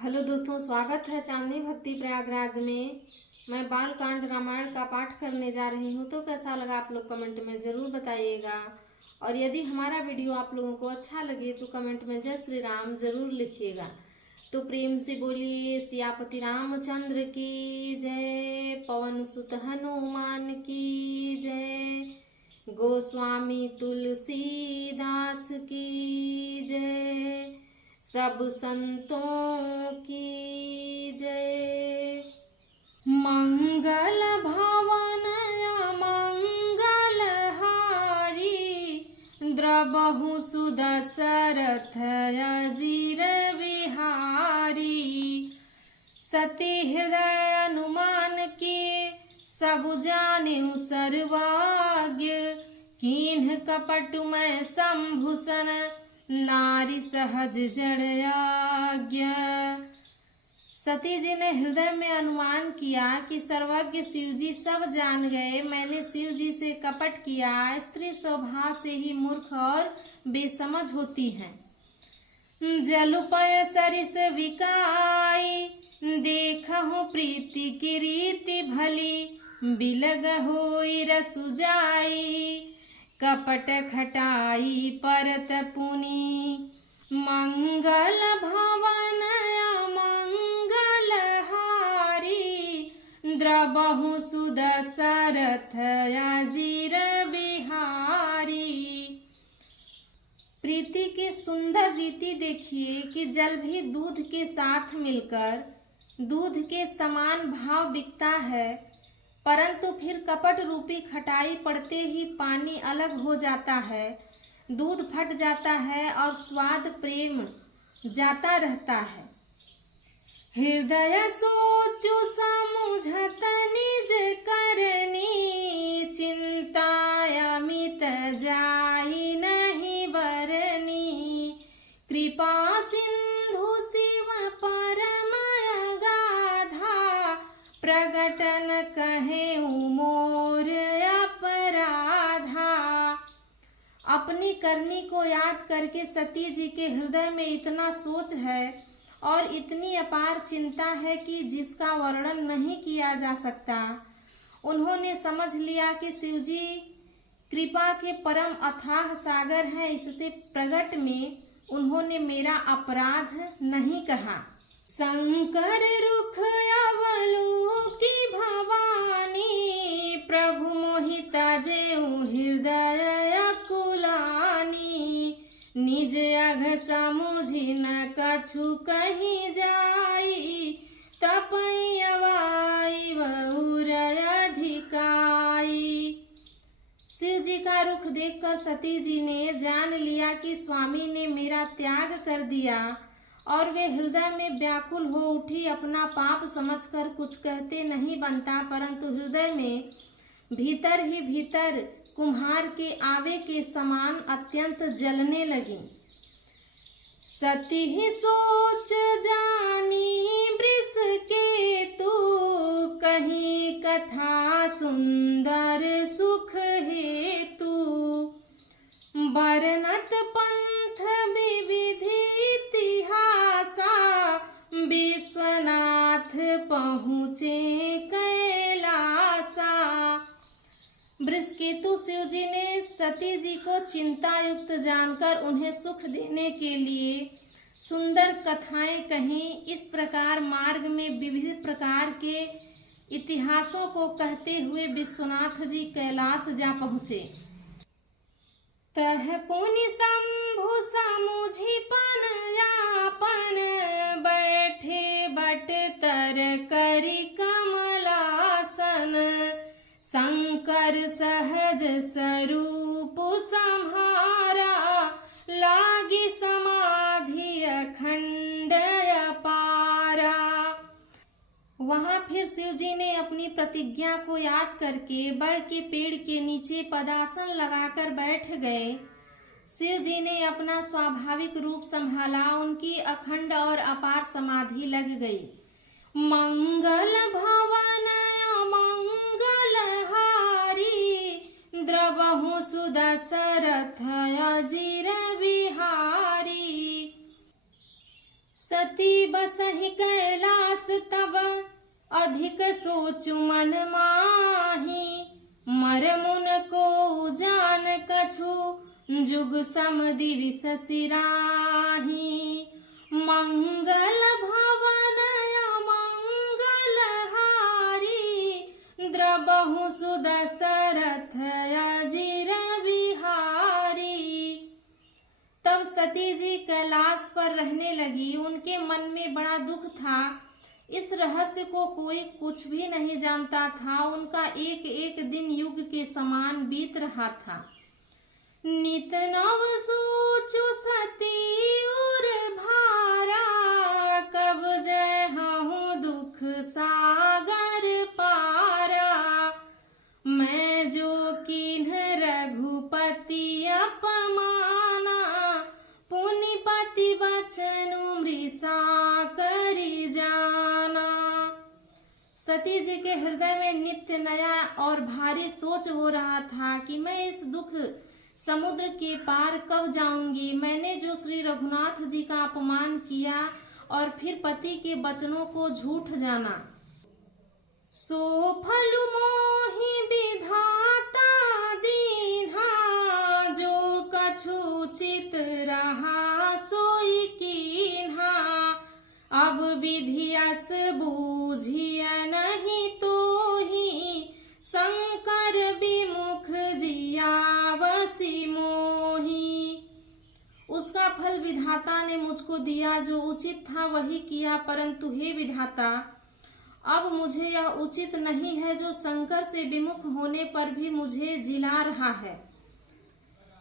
Hello दोस्तों, स्वागत है चांदनी भक्ति प्रयागराज में। मैं बालकांड रामायण का पाठ करने जा रही हूँ। तो कैसा लगा आप लोग कमेंट में ज़रूर बताइएगा। और यदि हमारा वीडियो आप लोगों को अच्छा लगे तो कमेंट में जय श्री राम ज़रूर लिखिएगा। तो प्रेम से बोलिए सियापति रामचंद्र की जय, पवन सुत हनुमान की जय, गोस्वामी तुलसीदास की जय, सब संतों की जय। मंगल भवन मंगल हारी, द्रबहु सुदशरथ अजीर बिहारी। सती हृदय अनुमान के, सब जानेउ सर्वाज्ञ, कीन्ह कपट में संभूषण, नारी सहज जड़ आज्ञा। सती जी ने हृदय में अनुमान किया कि सर्वज्ञ शिव जी सब जान गए, मैंने शिव जी से कपट किया। स्त्री स्वभाव से ही मूर्ख और बेसमझ होती हैं। जलुपय सरिस विकाई, देखहु प्रीति की रीति भली, बिलग होई रसु जाई, कपट खटाई परत पुनि। मंगल भवन मंगल हारी, द्रबहु सुदशरथ अजीर बिहारी। प्रीति की सुंदर रीति देखिए कि जल भी दूध के साथ मिलकर दूध के समान भाव बिकता है, परंतु फिर कपट रूपी खटाई पड़ते ही पानी अलग हो जाता है, दूध फट जाता है और स्वाद प्रेम जाता रहता है। हृदय सोचु समुझत निज करनी, चिंता अमित जाहि नहीं बरनी। कृपा सिंधु शिव परम अगाधा, प्रगटन कहे मोर अपराधा। अपनी करनी को याद करके सती जी के हृदय में इतना सोच है और इतनी अपार चिंता है कि जिसका वर्णन नहीं किया जा सकता। उन्होंने समझ लिया कि शिवजी कृपा के परम अथाह सागर हैं, इससे प्रगट में उन्होंने मेरा अपराध नहीं कहा। शंकर रुख अवलोकी भवानी, प्रभु मोहिता जेऊ हृदय अकुलानी। निज अघ समुझि न कछु कहीं जाई, तपई अवाई बहुर अधिकाई। शिव जी का रुख देखकर सती जी ने जान लिया कि स्वामी ने मेरा त्याग कर दिया और वे हृदय में व्याकुल हो उठी। अपना पाप समझकर कुछ कहते नहीं बनता, परंतु हृदय में भीतर ही भीतर कुम्हार के आवे के समान अत्यंत जलने लगी। सती ही सोच जानी वृष के तू, कहीं कथा सुंदर सुख हेतु। बरनत पंथ विविधि इतिहासा, विश्वनाथ पहुँचे कैलासा। वृषकेतु शिव जी ने सती जी को चिंता युक्त जानकर उन्हें सुख देने के लिए सुंदर कथाएं कहीं। इस प्रकार मार्ग में विविध प्रकार के इतिहासों को कहते हुए विश्वनाथ जी कैलाश जा पहुँचे। तह पुनि शंभु समुझि पन यापन, बैठे बट तर करि कमलासन। शंकर सहज स्वरूप संहारा, लागी समाधि अखंड अपारा। वहां फिर शिव जी ने अपनी प्रतिज्ञा को याद करके बड़ के पेड़ के नीचे पदासन लगाकर बैठ गए। शिव जी ने अपना स्वाभाविक रूप संभाला, उनकी अखंड और अपार समाधि लग गई। मंगल भवन मंगल हारी, द्रबहु सुदशरथ अजीर बिहारी। सती बसहि कैलास तब अधिक सोचु मन माही। मर मुन को जान कछु जुग समदि सिराही। मंगल भवन मंगल हारी द्रबहु सुदशरथ अजिर बिहारी। तब सती जी कैलाश पर रहने लगी। उनके मन में बड़ा दुख था। इस रहस्य को कोई कुछ भी नहीं जानता था। उनका एक एक दिन युग के समान बीत रहा था। नित नव सोचु सती उर भारा, कब जय हूँ दुख सागर पारा। मैं जो किन्ह रघुपति अपमाना, पुनिपति बचनु मृषा करि जाना। सती जी के हृदय में नित्य नया और भारी सोच हो रहा था कि मैं इस दुख समुद्र के पार कब जाऊंगी। मैंने जो श्री रघुनाथ जी का अपमान किया और फिर पति के वचनों को झूठ जाना, सो फल मोहि विधाता दीन्हा। जो कछु चित रहा सोई कीन्हा। अब विधियस बूझिया नहीं तोहि, शंकर विमुख जियावसी मोहि। उसका फल विधाता ने मुझको दिया, जो उचित था वही किया। परंतु हे विधाता, अब मुझे यह उचित नहीं है जो शंकर से विमुख होने पर भी मुझे जिला रहा है।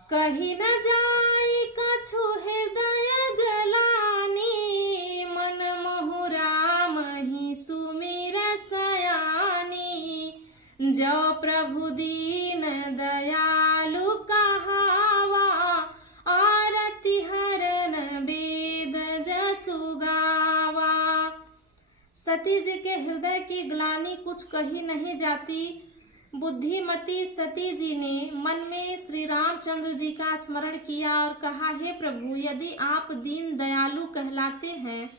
कहीं न जाई कछु हृदय गलानी, मन मोहु राम ही सुमिर सयानी। जो प्रभु दीन दयालु कहावा, आरती हरन वेद जसु गावा। सती जी के हृदय की ग्लानि कुछ कही नहीं जाती। बुद्धिमती सती जी ने मन में श्री रामचंद्र जी का स्मरण किया और कहा, हे प्रभु, यदि आप दीन दयालु कहलाते हैं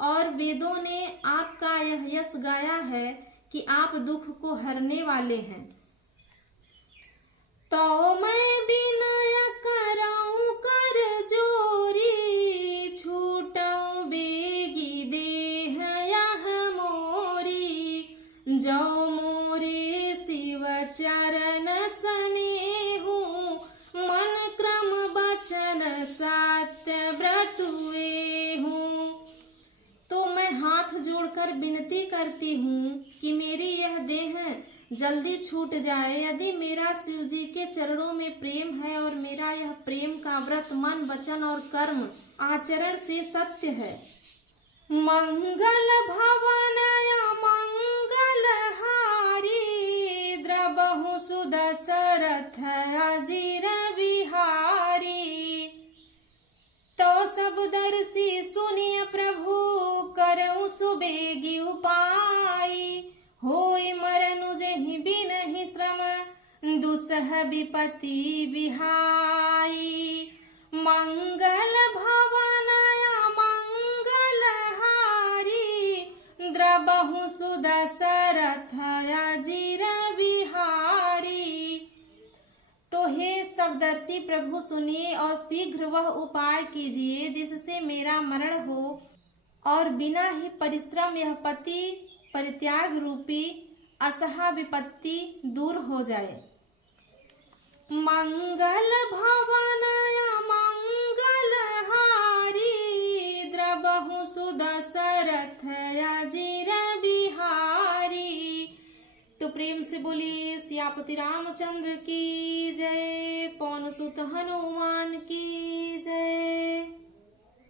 और वेदों ने आपका यह यश गाया है कि आप दुख को हरने वाले हैं, तो मैं विनय करऊं कर जोरी। छूटऊं बेगी देह यह मोरी। जो मोरे शिव चरण सनेहु, मन क्रम बचन सत्य व्रतुए हूँ। तो मैं हाथ जोड़कर विनती करती हूँ कि मेरी यह देह जल्दी छूट जाए। यदि मेरा शिव जी के चरणों में प्रेम है और मेरा यह प्रेम का व्रत मन वचन और कर्म आचरण से सत्य है। मंगल भवन मंगल हारी, द्रबहु सुदशरथ अजिर बिहारी। तो सब दर्शी सुनिय प्रभु, करऊं सुबेगी उपाय। होई मरनु जहि बिनहि श्रम, दुसह विपति बिहाई। मंगल भवन मंगल हारी, द्रबहु सुदशरथ अजिर बिहारी। तो हे सबदर्शी प्रभु, सुनिए और शीघ्र वह उपाय कीजिए जिससे मेरा मरण हो और बिना ही परिश्रम यह पति परित्याग रूपी असहा विपत्ति दूर हो जाए। मंगल भवन मंगल हारी, द्रबहु सुदशरथ अजिर बिहारी। तो प्रेम से बोलिए सियापति रामचंद्र की जय, पवन सुत हनुमान की जय।